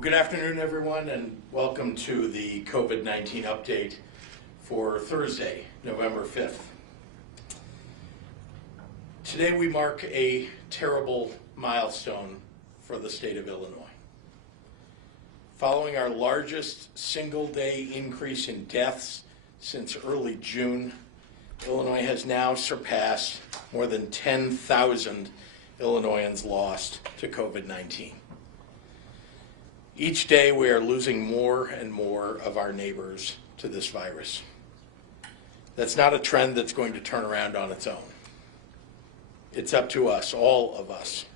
Good afternoon, everyone, and welcome to the COVID-19 update for Thursday, November 5th. Today we mark a terrible milestone for the state of Illinois. Following our largest single-day increase in deaths since early June, Illinois has now surpassed more than 10,000 Illinoisans lost to COVID-19. Each day we are losing more and more of our neighbors to this virus. That's not a trend that's going to turn around on its own. It's up to us, all of us,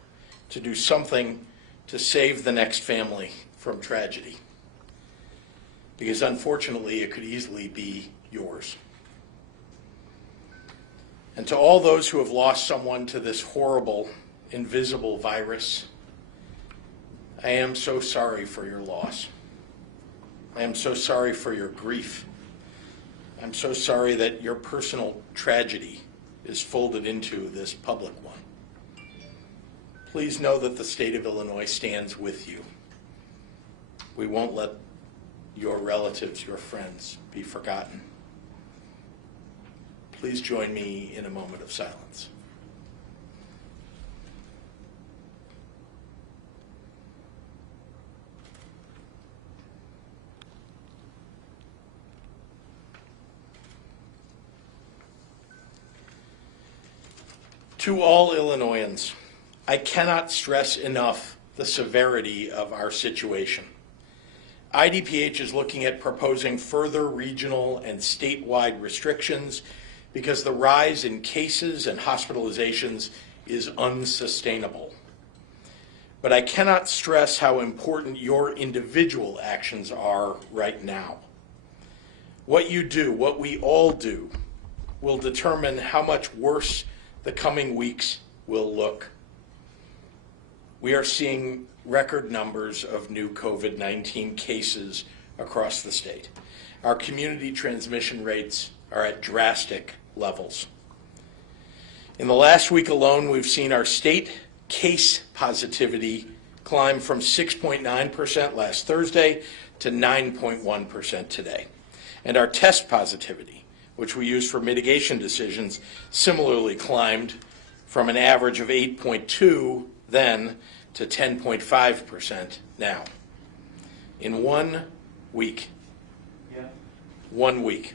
to do something to save the next family from tragedy. Because unfortunately, it could easily be yours. And to all those who have lost someone to this horrible, invisible virus, I am so sorry for your loss. I am so sorry for your grief. I'm so sorry that your personal tragedy is folded into this public one. Please know that the state of Illinois stands with you. We won't let your relatives, your friends, be forgotten. Please join me in a moment of silence. To all Illinoisans, I cannot stress enough the severity of our situation. IDPH is looking at proposing further regional and statewide restrictions because the rise in cases and hospitalizations is unsustainable. But I cannot stress how important your individual actions are right now. What you do, what we all do, will determine how much worse the coming weeks will look. We are seeing record numbers of new COVID-19 cases across the state. Our community transmission rates are at drastic levels. In the last week alone, we've seen our state case positivity climb from 6.9% last Thursday to 9.1% today. And our test positivity, which we use for mitigation decisions, similarly climbed from an average of 8.2 then to 10.5% now. In 1 week. Yeah. 1 week.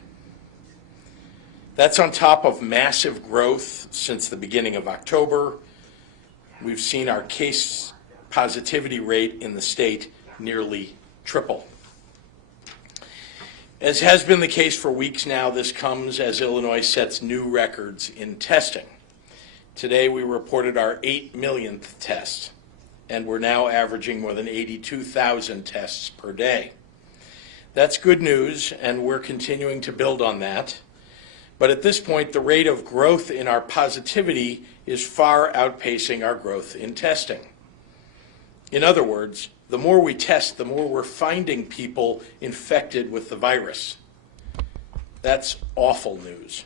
That's on top of massive growth since the beginning of October. We've seen our case positivity rate in the state nearly triple. As has been the case for weeks now, this comes as Illinois sets new records in testing. Today we reported our 8 millionth test, and we're now averaging more than 82,000 tests per day. That's good news, and we're continuing to build on that. But at this point, the rate of growth in our positivity is far outpacing our growth in testing. In other words, the more we test, the more we're finding people infected with the virus. That's awful news.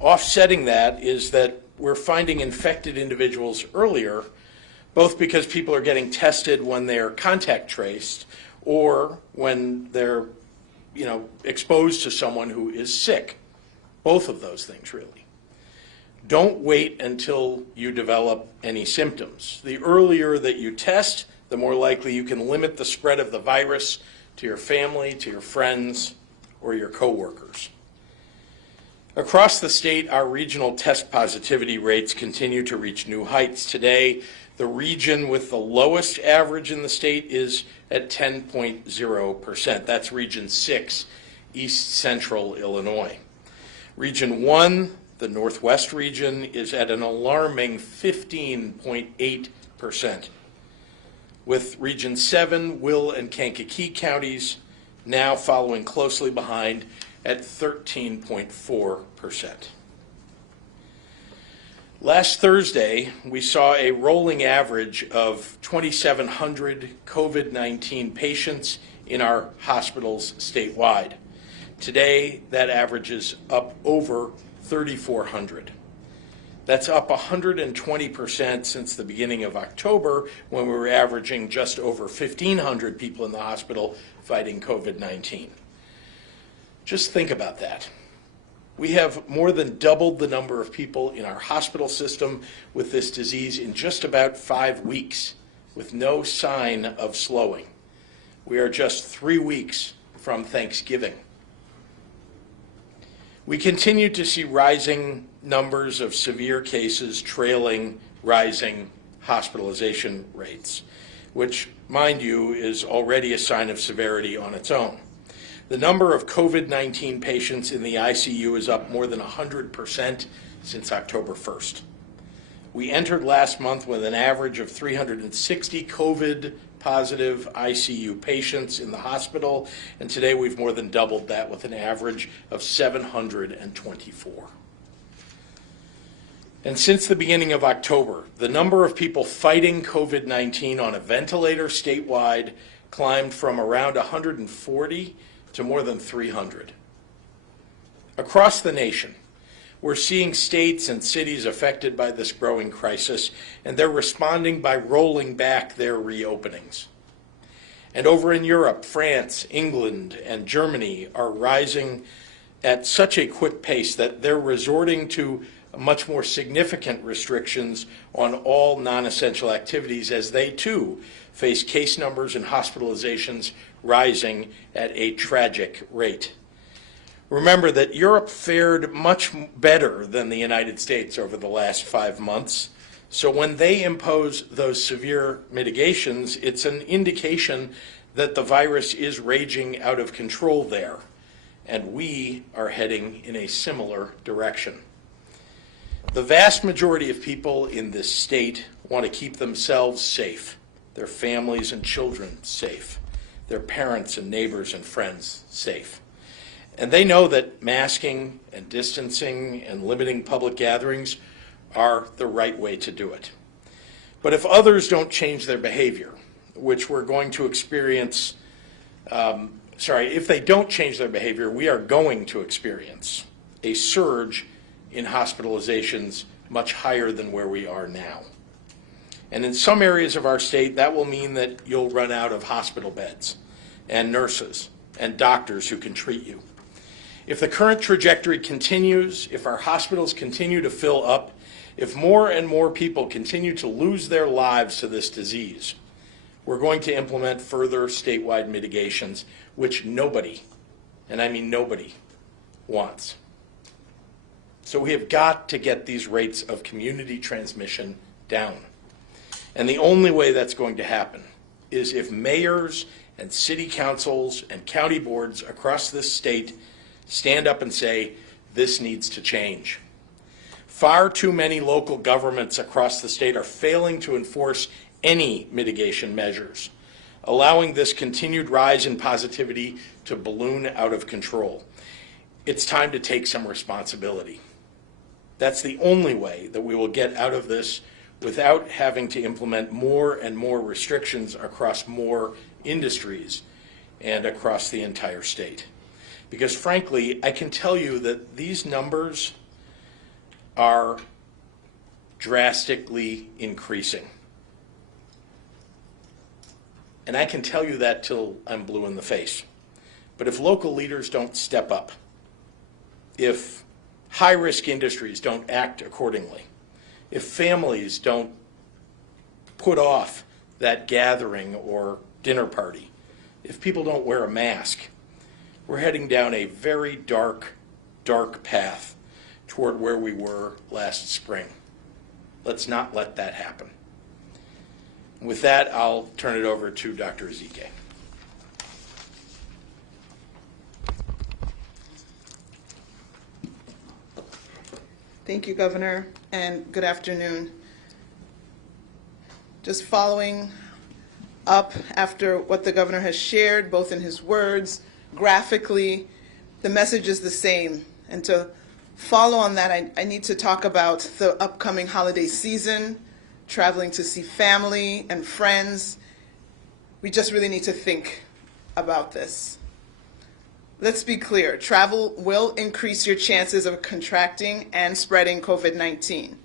Offsetting that is that we're finding infected individuals earlier, both because people are getting tested when they're contact traced or when they're, exposed to someone who is sick. Both of those things, really. Don't wait until you develop any symptoms. The earlier that you test, the more likely you can limit the spread of the virus to your family, to your friends, or your coworkers. Across the state, our regional test positivity rates continue to reach new heights. Today, the region with the lowest average in the state is at 10.0%. That's Region 6, East Central Illinois. Region 1, the Northwest region, is at an alarming 15.8%. With Region 7, Will and Kankakee counties now following closely behind at 13.4%. Last Thursday, we saw a rolling average of 2,700 COVID-19 patients in our hospitals statewide. Today, that average is up over 3,400. That's up 120% since the beginning of October, when we were averaging just over 1,500 people in the hospital fighting COVID-19. Just think about that. We have more than doubled the number of people in our hospital system with this disease in just about 5 weeks, with no sign of slowing. We are just 3 weeks from Thanksgiving. We continue to see rising numbers of severe cases trailing rising hospitalization rates, which, mind you, is already a sign of severity on its own. The number of COVID-19 patients in the ICU is up more than 100% since October 1st. We entered last month with an average of 360 COVID-positive ICU patients in the hospital, and today we've more than doubled that with an average of 724. And since the beginning of October, the number of people fighting COVID-19 on a ventilator statewide climbed from around 140 to more than 300. Across the nation, we're seeing states and cities affected by this growing crisis, and they're responding by rolling back their reopenings. And over in Europe, France, England, and Germany are rising at such a quick pace that they're resorting to much more significant restrictions on all non-essential activities, as they too face case numbers and hospitalizations rising at a tragic rate. Remember that Europe fared much better than the United States over the last 5 months. So when they impose those severe mitigations, it's an indication that the virus is raging out of control there. And we are heading in a similar direction. The vast majority of people in this state want to keep themselves safe, their families and children safe, their parents and neighbors and friends safe. And they know that masking and distancing and limiting public gatherings are the right way to do it. But if others don't change their behavior, which we're going to experience, if they don't change their behavior, we are going to experience a surge in hospitalizations much higher than where we are now. And in some areas of our state, that will mean that you'll run out of hospital beds and nurses and doctors who can treat you. If the current trajectory continues, if our hospitals continue to fill up, if more and more people continue to lose their lives to this disease, we're going to implement further statewide mitigations, which nobody, and I mean nobody, wants. So we have got to get these rates of community transmission down. And the only way that's going to happen is if mayors and city councils and county boards across this state stand up and say, this needs to change. Far too many local governments across the state are failing to enforce any mitigation measures, allowing this continued rise in positivity to balloon out of control. It's time to take some responsibility. That's the only way that we will get out of this without having to implement more and more restrictions across more industries and across the entire state. Because frankly, I can tell you that these numbers are drastically increasing. And I can tell you that till I'm blue in the face. But if local leaders don't step up, if high-risk industries don't act accordingly, if families don't put off that gathering or dinner party, if people don't wear a mask, we're heading down a very dark, dark path toward where we were last spring. Let's not let that happen. With that, I'll turn it over to Dr. Ezike. Thank you, Governor, and good afternoon. Just following up after what the Governor has shared, both in his words, graphically, the message is the same. And to follow on that, I need to talk about the upcoming holiday season, traveling to see family and friends. We just really need to think about this. Let's be clear, travel will increase your chances of contracting and spreading COVID-19,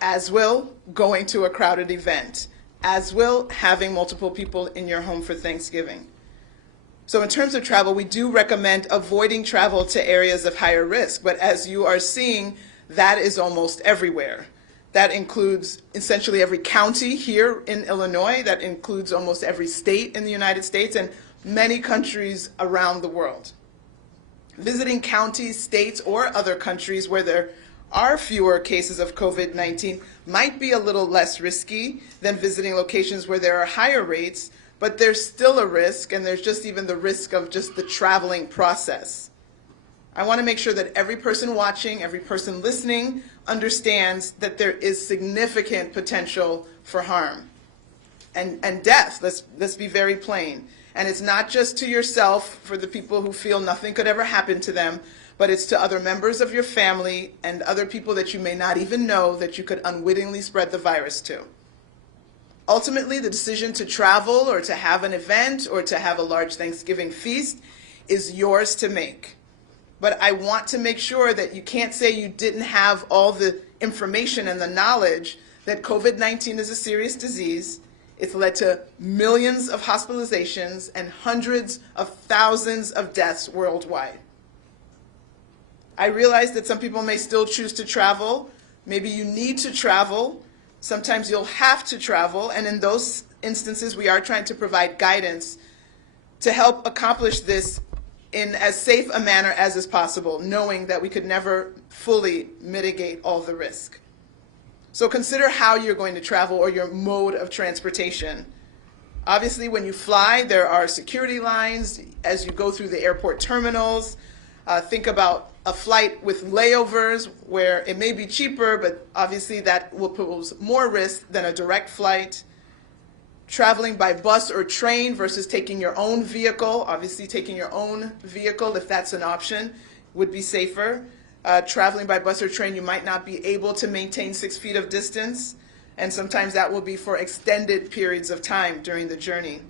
as will going to a crowded event, as will having multiple people in your home for Thanksgiving. So in terms of travel, we do recommend avoiding travel to areas of higher risk, but as you are seeing, that is almost everywhere. That includes essentially every county here in Illinois, that includes almost every state in the United States, and many countries around the world. Visiting counties, states, or other countries where there are fewer cases of COVID-19 might be a little less risky than visiting locations where there are higher rates, but there's still a risk, and there's just even the risk of just the traveling process. I want to make sure that every person watching, every person listening understands that there is significant potential for harm and death. Let's be very plain. And it's not just to yourself, for the people who feel nothing could ever happen to them, but it's to other members of your family and other people that you may not even know that you could unwittingly spread the virus to. Ultimately, the decision to travel or to have an event or to have a large Thanksgiving feast is yours to make. But I want to make sure that you can't say you didn't have all the information and the knowledge that COVID-19 is a serious disease. It's led to millions of hospitalizations and hundreds of thousands of deaths worldwide. I realize that some people may still choose to travel. Maybe you need to travel. Sometimes you'll have to travel. And in those instances, we are trying to provide guidance to help accomplish this in as safe a manner as is possible, knowing that we could never fully mitigate all the risk. So consider how you're going to travel or your mode of transportation. Obviously, when you fly, there are security lines as you go through the airport terminals. Think about a flight with layovers where it may be cheaper, but obviously that will pose more risk than a direct flight. Traveling by bus or train versus taking your own vehicle. Obviously, taking your own vehicle, if that's an option, would be safer. Traveling by bus or train, you might not be able to maintain 6 feet of distance, and sometimes that will be for extended periods of time during the journey.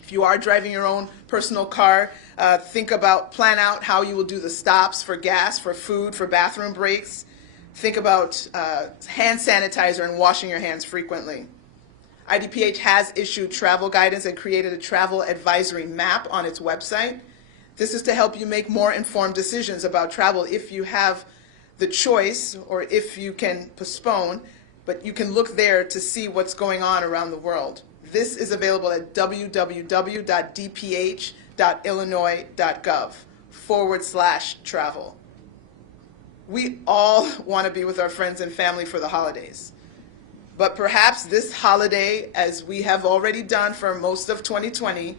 If you are driving your own personal car, plan out how you will do the stops for gas, for food, for bathroom breaks. Think about hand sanitizer and washing your hands frequently. IDPH has issued travel guidance and created a travel advisory map on its website. This is to help you make more informed decisions about travel if you have the choice or if you can postpone, but you can look there to see what's going on around the world. This is available at www.dph.illinois.gov/travel. We all want to be with our friends and family for the holidays. But perhaps this holiday, as we have already done for most of 2020,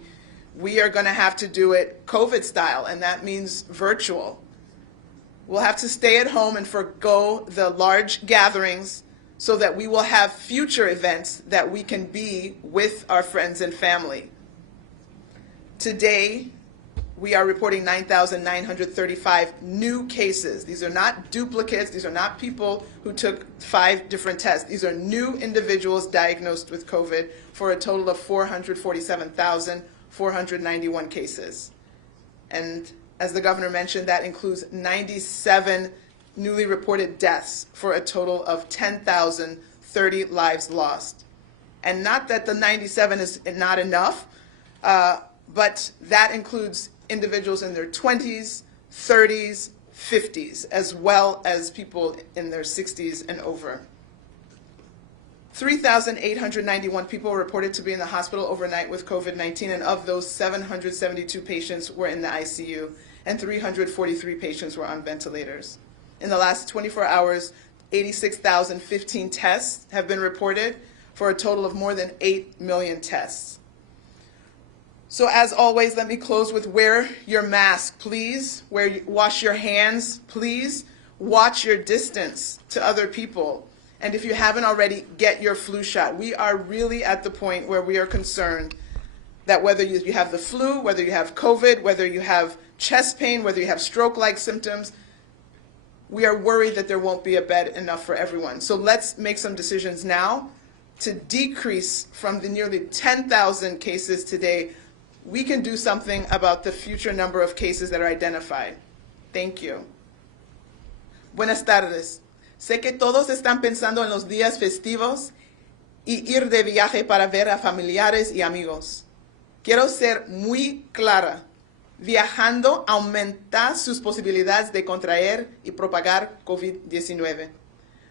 we are going to have to do it COVID style, and that means virtual. We'll have to stay at home and forgo the large gatherings so that we will have future events that we can be with our friends and family. Today, we are reporting 9,935 new cases. These are not duplicates. These are not people who took 5 different tests. These are new individuals diagnosed with COVID for a total of 447,491 cases. And as the governor mentioned, that includes 97 newly reported deaths for a total of 10,030 lives lost. And not that the 97 is not enough, but that includes individuals in their 20s, 30s, 50s, as well as people in their 60s and over. 3,891 people were reported to be in the hospital overnight with COVID-19, and of those, 772 patients were in the ICU, and 343 patients were on ventilators. In the last 24 hours, 86,015 tests have been reported for a total of more than 8 million tests. So as always, let me close with wear your mask, please. Wash your hands, please. Watch your distance to other people. And if you haven't already, get your flu shot. We are really at the point where we are concerned that whether you have the flu, whether you have COVID, whether you have chest pain, whether you have stroke-like symptoms, we are worried that there won't be a bed enough for everyone. So let's make some decisions now to decrease from the nearly 10,000 cases today. We can do something about the future number of cases that are identified. Thank you. Buenas tardes. Sé que todos están pensando en los días festivos y ir de viaje para ver a familiares y amigos. Quiero ser muy clara. Viajando aumenta sus posibilidades de contraer y propagar COVID-19.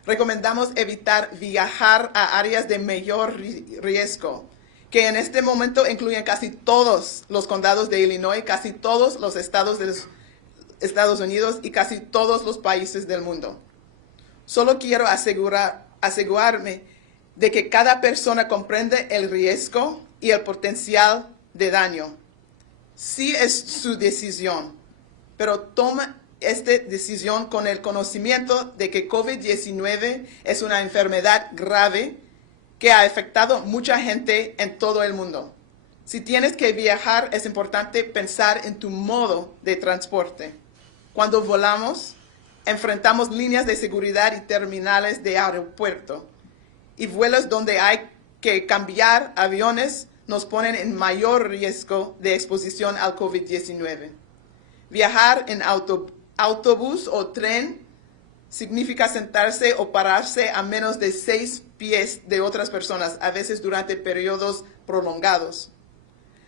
Recomendamos evitar viajar a áreas de mayor riesgo, que en este momento incluyen casi todos los condados de Illinois, casi todos los estados de los Estados Unidos y casi todos los países del mundo. Solo quiero asegurarme de que cada persona comprende el riesgo y el potencial de daño. Sí es su decisión, pero toma esta decisión con el conocimiento de que COVID-19 es una enfermedad grave que ha afectado mucha gente en todo el mundo. Si tienes que viajar, es importante pensar en tu modo de transporte. Cuando volamos, enfrentamos líneas de seguridad y terminales de aeropuerto, y vuelos donde hay que cambiar aviones nos ponen en mayor riesgo de exposición al COVID-19. Viajar en autobús o tren significa sentarse o pararse a menos de 6 pies de otras personas, a veces durante periodos prolongados.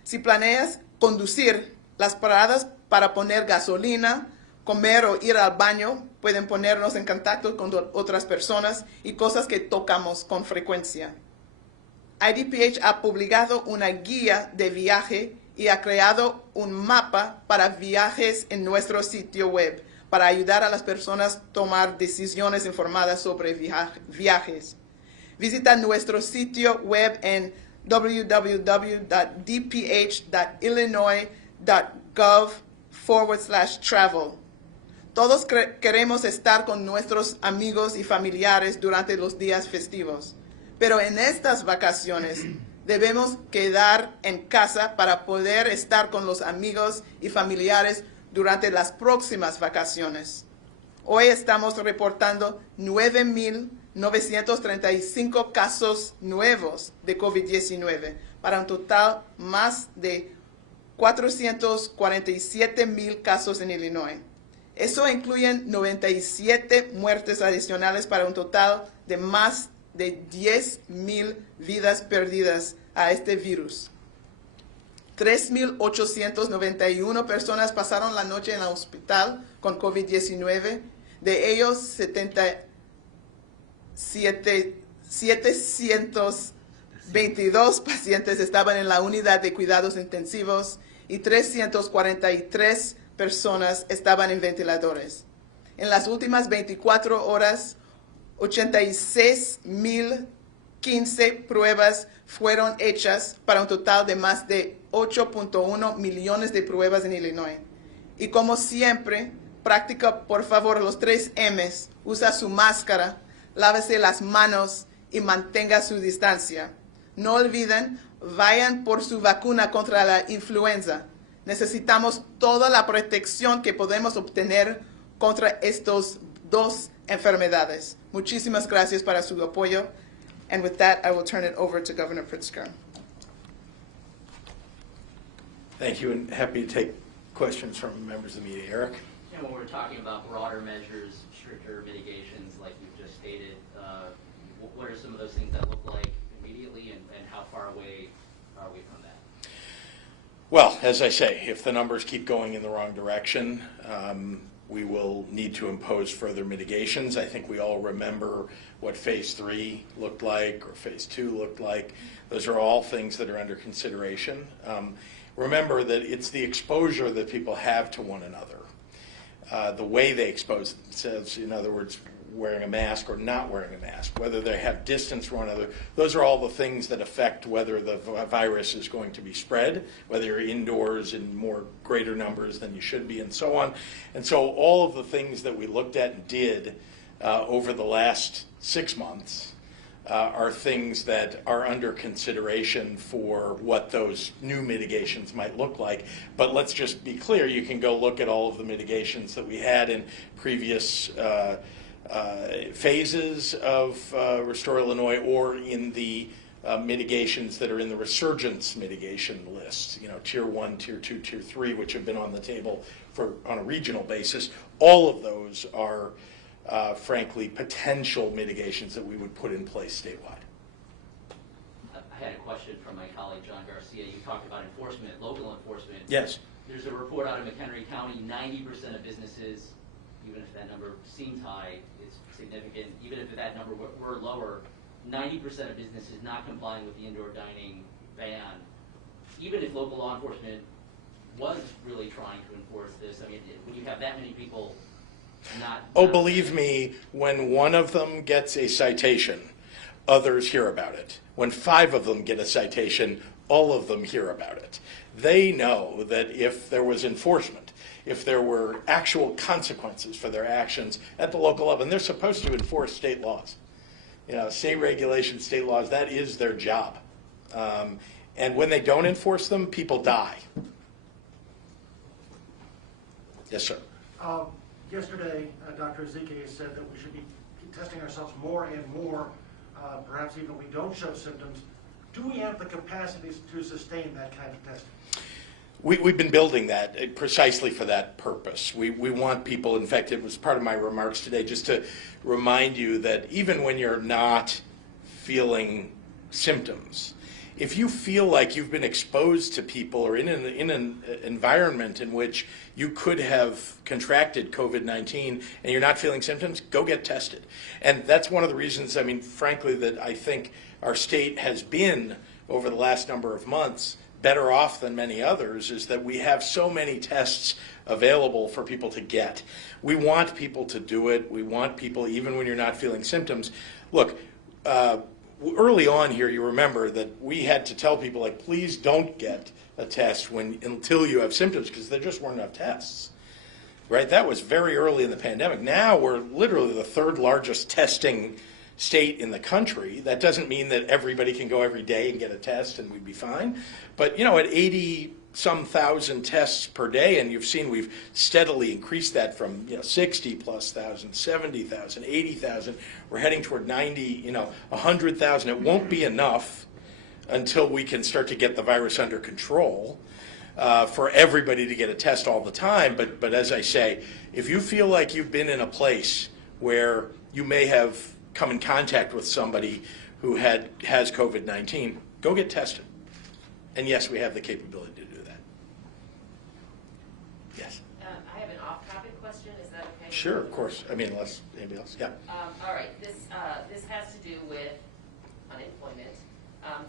Si planeas conducir, las paradas para poner gasolina, comer o ir al baño pueden ponernos en contacto con otras personas y cosas que tocamos con frecuencia. IDPH ha publicado una guía de viaje y ha creado un mapa para viajes en nuestro sitio web para ayudar a las personas a tomar decisiones informadas sobre viajes. Visita nuestro sitio web en www.dph.illinois.gov/travel. Todos queremos estar con nuestros amigos y familiares durante los días festivos, pero en estas vacaciones debemos quedar en casa para poder estar con los amigos y familiares durante las próximas vacaciones. Hoy estamos reportando 9,935 casos nuevos de COVID-19, para un total más de 447,000 casos en Illinois. Eso incluye 97 muertes adicionales para un total de más de 10,000 vidas perdidas a este virus. 3,891 personas pasaron la noche en el hospital con COVID-19. De ellos, 722 pacientes estaban en la unidad de cuidados intensivos y 343 personas estaban en ventiladores. En las últimas 24 horas, 86,015 pruebas fueron hechas para un total de más de 8.1 millones de pruebas en Illinois. Y como siempre, practica por favor los 3 M's. Usa su máscara, lávese las manos y mantenga su distancia. No olviden, vayan por su vacuna contra la influenza. Necesitamos toda la protección que podemos obtener contra estas 2 enfermedades. Muchísimas gracias para su apoyo. And with that, I will turn it over to Governor Pritzker. Thank you, and happy to take questions from members of the media. Eric? And when we're talking about broader measures, stricter mitigations, like you've just stated, what are some of those things that look like immediately, and how far away are we from that? Well, as I say, if the numbers keep going in the wrong direction, we will need to impose further mitigations. I think we all remember what phase 3 looked like or phase 2 looked like. Those are all things that are under consideration. Remember that it's the exposure that people have to one another, the way they expose themselves, in other words, wearing a mask or not wearing a mask, whether they have distance from one another. Those are all the things that affect whether the virus is going to be spread, whether you're indoors in greater numbers than you should be, and so on. And so all of the things that we looked at and did over the last 6 months are things that are under consideration for what those new mitigations might look like. But let's just be clear, you can go look at all of the mitigations that we had in previous phases of Restore Illinois, or in the mitigations that are in the resurgence mitigation list, Tier 1, Tier 2, Tier 3, which have been on the table on a regional basis. All of those are frankly, potential mitigations that we would put in place statewide. I had a question from my colleague, John Garcia. You talked about enforcement, local enforcement. Yes. There's a report out of McHenry County, 90% of businesses, even if that number seems high, it's significant. Even if that number were lower, 90% of businesses not complying with the indoor dining ban. Even if local law enforcement was really trying to enforce this, I mean, when you have that many people believe me, when one of them gets a citation, others hear about it. When 5 of them get a citation, all of them hear about it. They know that if there was enforcement, if there were actual consequences for their actions at the local level, and they're supposed to enforce state laws, state regulations, state laws, that is their job. And when they don't enforce them, people die. Yes, sir. Yesterday, Dr. Ezike said that we should be testing ourselves more and more, perhaps even if we don't show symptoms. Do we have the capacities to sustain that kind of testing? We've been building that precisely for that purpose. We want people, in fact, it was part of my remarks today, just to remind you that even when you're not feeling symptoms, if you feel like you've been exposed to people or in an environment in which you could have contracted COVID-19 and you're not feeling symptoms, go get tested. And that's one of the reasons, frankly, that I think our state has been, over the last number of months, better off than many others, is that we have so many tests available for people to get. We want people to do it. We want people, even when you're not feeling symptoms. Look, early on here, you remember that we had to tell people, please don't get a test until you have symptoms, because there just weren't enough tests, right? That was very early in the pandemic. Now we're literally the 3rd largest testing state in the country. That doesn't mean that everybody can go every day and get a test and we'd be fine. But, at 80-some thousand tests per day, and you've seen we've steadily increased that from 60+ thousand, 70,000, 80,000. We're heading toward 90, 100,000. It won't be enough until we can start to get the virus under control for everybody to get a test all the time. But as I say, if you feel like you've been in a place where you may have come in contact with somebody who has COVID-19, go get tested. And yes, we have the capability to do that. Yes. I have an off-topic question. Is that okay? Sure, of course. Unless anybody else. Yeah. All right. This has to do with unemployment.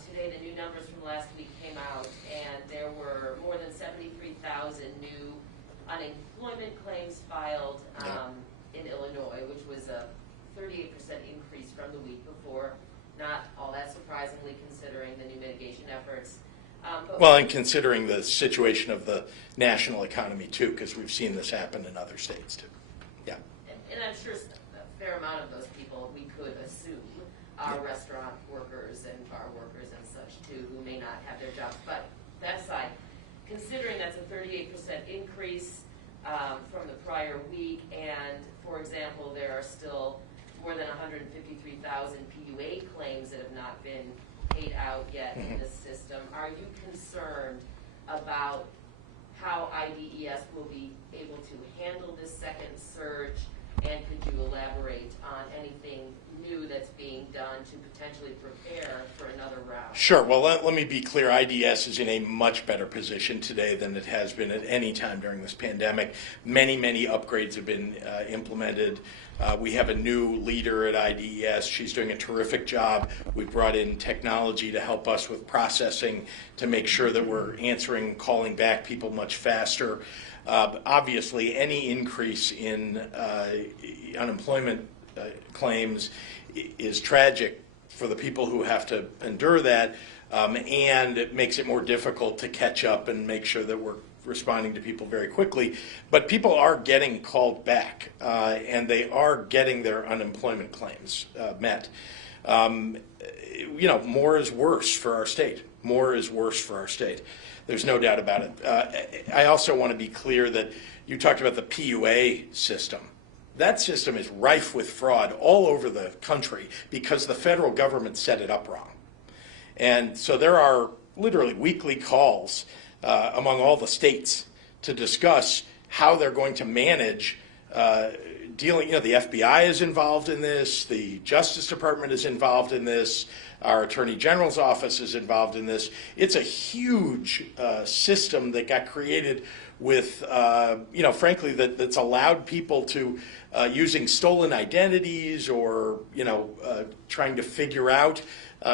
Today, the new numbers from last week came out, and there were more than 73,000 new unemployment claims filed in Illinois, which was a 38% increase from the week before. Not all that surprisingly, considering the new mitigation efforts. And considering the situation of the national economy too, because we've seen this happen in other states too. Yeah. And I'm sure a fair amount of those people, we could assume, are restaurant workers and bar workers and such too, who may not have their jobs. But that aside, considering that's a 38% increase from the prior week, and for example, there are still more than 153,000 PUA claims that have not been paid out yet in the system. Are you concerned about how IDES will be able to handle this second surge? And could you elaborate on anything new that's being done to potentially prepare for another round? Sure. Well, let me be clear. IDS is in a much better position today than it has been at any time during this pandemic. Many upgrades have been implemented. We have a new leader at IDES. She's doing a terrific job. We've brought in technology to help us with processing to make sure that we're answering, calling back people much faster. Obviously, any increase in unemployment claims is tragic for the people who have to endure that, and it makes it more difficult to catch up and make sure that we're responding to people very quickly. But people are getting called back, and they are getting their unemployment claims met. more is worse for our state. More is worse for our state. There's no doubt about it. I also want to be clear that you talked about the PUA system. That system is rife with fraud all over the country because the federal government set it up wrong. And so there are literally weekly calls among all the states to discuss how they're going to manage dealing. The FBI is involved in this, the Justice Department is involved in this, our Attorney General's office is involved in this. It's a huge system that got created with, frankly, that's allowed people to, using stolen identities or, trying to figure out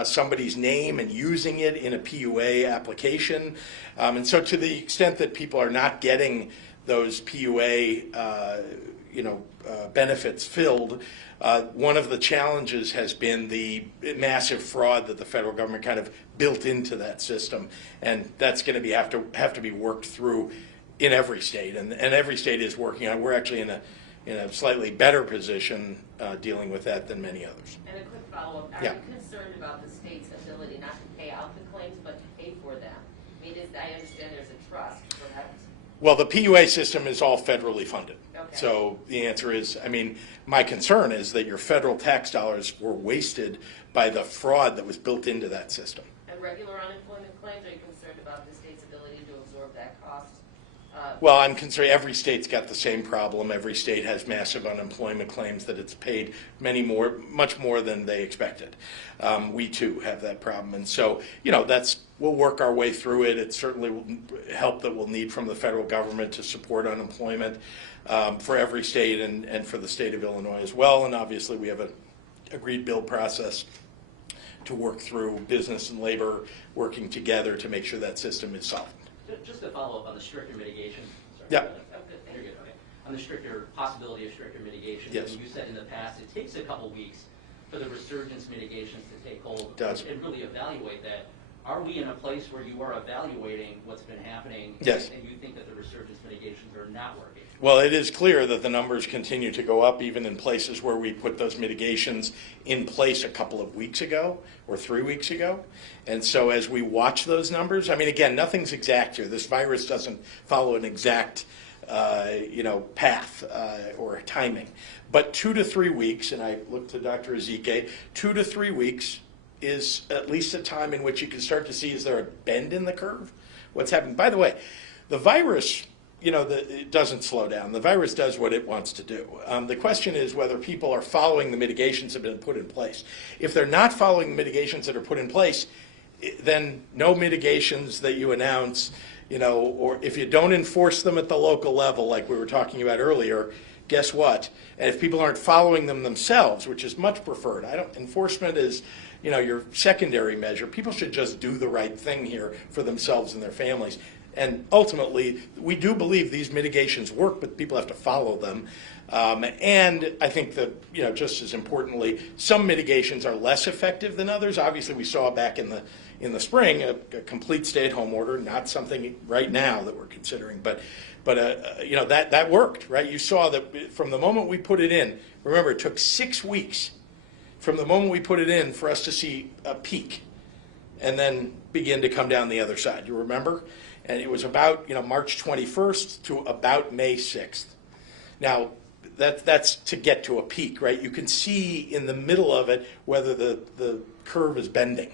somebody's name and using it in a PUA application. And so to the extent that people are not getting those PUA, benefits filled, one of the challenges has been the massive fraud that the federal government kind of built into that system, and that's going to have to be worked through in every state, and every state is working on it. We're actually in a slightly better position dealing with that than many others. And a quick follow-up: are Yeah. you concerned about the state's ability not to pay out the claims but to pay for them? I mean, I understand there's a trust, correct? Well, the PUA system is all federally funded. Okay. So the answer is, my concern is that your federal tax dollars were wasted by the fraud that was built into that system. And regular unemployment claims, are you concerned about the state's ability to absorb that cost? Well, I'm concerned every state's got the same problem. Every state has massive unemployment claims that it's paid much more than they expected. We too have that problem. And so, we'll work our way through it. It certainly will help that we'll need from the federal government to support unemployment for every state and for the state of Illinois as well. And obviously we have an agreed bill process to work through business and labor working together to make sure that system is solvent. Just to follow up on the stricter mitigation. Sorry, Yeah. You're good, okay. On the possibility of stricter mitigation. Yes. You said in the past it takes a couple weeks for the resurgence mitigations to take hold. It does. And really evaluate that. Are we in a place where you are evaluating what's been happening? Yes. And you think that the resurgence mitigations are not working? Well, it is clear that the numbers continue to go up, even in places where we put those mitigations in place a couple of weeks ago or 3 weeks ago. And so as we watch those numbers, again, nothing's exact here. This virus doesn't follow an exact path or timing. But 2 to 3 weeks, and I look to Dr. Ezike, 2 to 3 weeks is at least a time in which you can start to see, is there a bend in the curve? What's happening? By the way, the virus, it doesn't slow down. The virus does what it wants to do. The question is whether people are following the mitigations that have been put in place. If they're not following the mitigations that are put in place, then no mitigations that you announce, or if you don't enforce them at the local level, like we were talking about earlier, guess what? And if people aren't following them themselves, which is much preferred, enforcement is, your secondary measure. People should just do the right thing here for themselves and their families. And ultimately, we do believe these mitigations work, but people have to follow them. And I think that, just as importantly, some mitigations are less effective than others. Obviously, we saw back in the spring a complete stay-at-home order, not something right now that we're considering, but that worked, right? You saw that from the moment we put it in. Remember, it took 6 weeks from the moment we put it in for us to see a peak, and then begin to come down the other side. You remember? And it was about March 21st to about May 6th. Now, that's to get to a peak, right? You can see in the middle of it whether the curve is bending.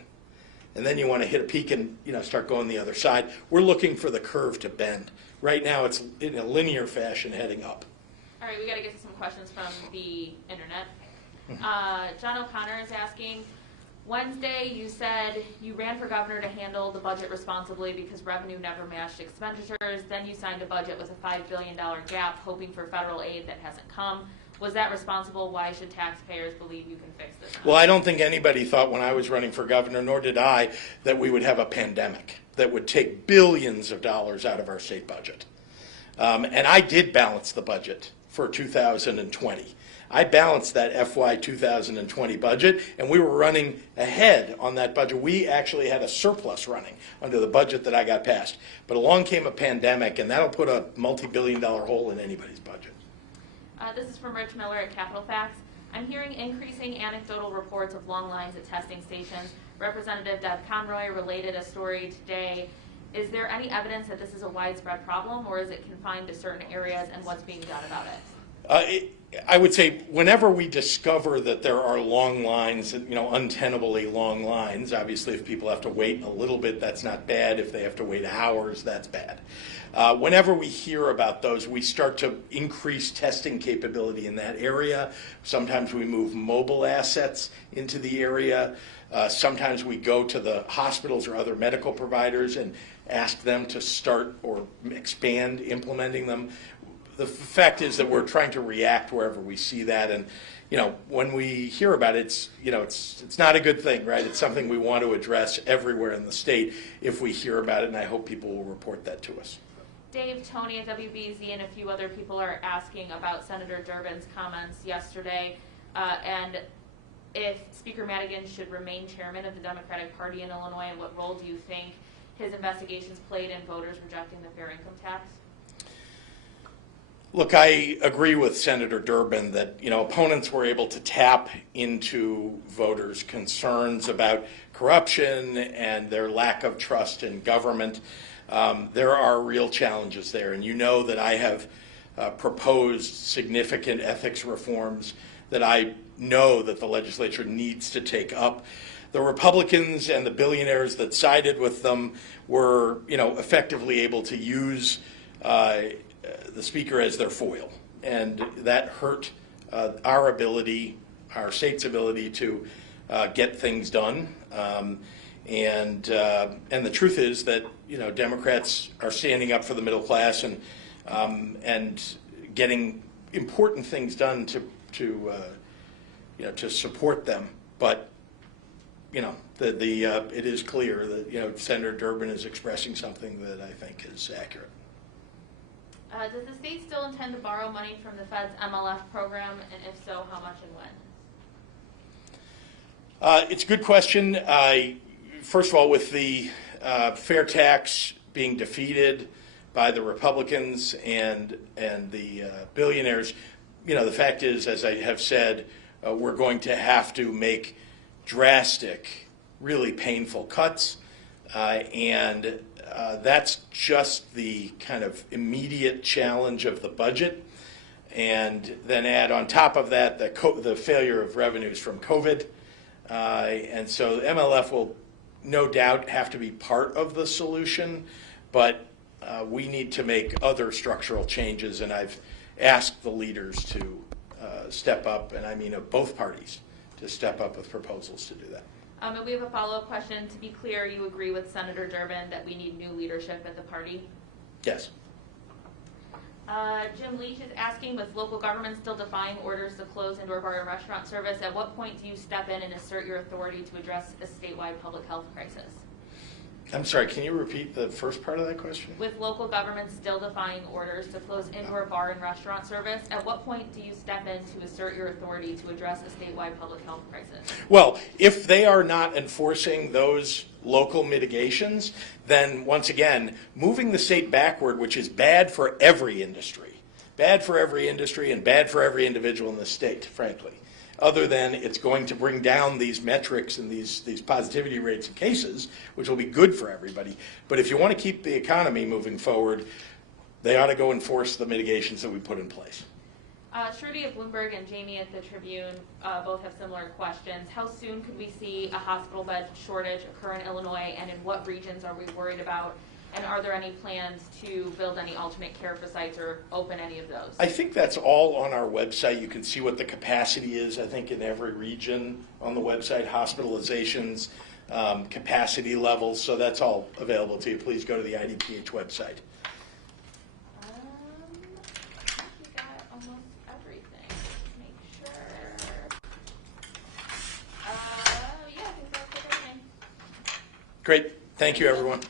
And then you want to hit a peak and start going the other side. We're looking for the curve to bend. Right now it's in a linear fashion heading up. All right, we got to get to some questions from the internet. John O'Connor is asking, Wednesday you said you ran for governor to handle the budget responsibly because revenue never matched expenditures. Then you signed a budget with a $5 billion gap, hoping for federal aid that hasn't come. Was that responsible? Why should taxpayers believe you can fix this? Well, I don't think anybody thought when I was running for governor, nor did I, that we would have a pandemic that would take billions of dollars out of our state budget. And I did balance the budget for 2020. I balanced that FY 2020 budget, and we were running ahead on that budget. We actually had a surplus running under the budget that I got passed. But along came a pandemic, and that'll put a multi-billion-dollar hole in anybody's budget. This is from Rich Miller at Capital Facts. I'm hearing increasing anecdotal reports of long lines at testing stations. Representative Deb Conroy related a story today. Is there any evidence that this is a widespread problem, or is it confined to certain areas, and what's being done about it? I would say whenever we discover that there are long lines, untenably long lines, obviously if people have to wait a little bit, that's not bad. If they have to wait hours, that's bad. Whenever we hear about those, we start to increase testing capability in that area. Sometimes we move mobile assets into the area. Sometimes we go to the hospitals or other medical providers and ask them to start or expand implementing them. The fact is that we're trying to react wherever we see that, and when we hear about it, it's not a good thing, right? It's something we want to address everywhere in the state if we hear about it, and I hope people will report that to us. Dave, Tony at WBZ, and a few other people are asking about Senator Durbin's comments yesterday, and if Speaker Madigan should remain chairman of the Democratic Party in Illinois, and what role do you think his investigations played in voters rejecting the fair income tax? Look, I agree with Senator Durbin that opponents were able to tap into voters' concerns about corruption and their lack of trust in government. There are real challenges there, and that I have proposed significant ethics reforms that I know that the legislature needs to take up. The Republicans and the billionaires that sided with them were, effectively able to use the speaker as their foil, and that hurt our state's ability to get things done. And the truth is that Democrats are standing up for the middle class and getting important things done to support them, but. It is clear that Senator Durbin is expressing something that I think is accurate. Does the state still intend to borrow money from the Fed's MLF program, and if so, how much and when? It's a good question. First of all, with the fair tax being defeated by the Republicans and the billionaires, the fact is, as I have said, we're going to have to make drastic, really painful cuts, and that's just the kind of immediate challenge of the budget. And then add on top of that the failure of revenues from COVID. And so MLF will no doubt have to be part of the solution, but we need to make other structural changes, and I've asked the leaders to step up, and I mean of both parties, to step up with proposals to do that. And we have a follow-up question. To be clear, you agree with Senator Durbin that we need new leadership at the party? Yes. Jim Leach is asking, with local governments still defying orders to close indoor bar and restaurant service, at what point do you step in and assert your authority to address a statewide public health crisis? I'm sorry, can you repeat the first part of that question? With local governments still defying orders to close indoor bar and restaurant service, at what point do you step in to assert your authority to address a statewide public health crisis? Well, if they are not enforcing those local mitigations, then once again, moving the state backward, which is bad for every industry and bad for every individual in the state, frankly, other than it's going to bring down these metrics and these positivity rates and cases, which will be good for everybody. But if you want to keep the economy moving forward, they ought to go enforce the mitigations that we put in place. Shruti at Bloomberg and Jamie at the Tribune both have similar questions. How soon could we see a hospital bed shortage occur in Illinois, and in what regions are we worried about? And are there any plans to build any alternate care sites or open any of those? I think that's all on our website. You can see what the capacity is, I think, in every region on the website, hospitalizations, capacity levels. So that's all available to you. Please go to the IDPH website. I think you got almost everything. Make sure. Yeah, I think that's everything. Great. Thank you, everyone.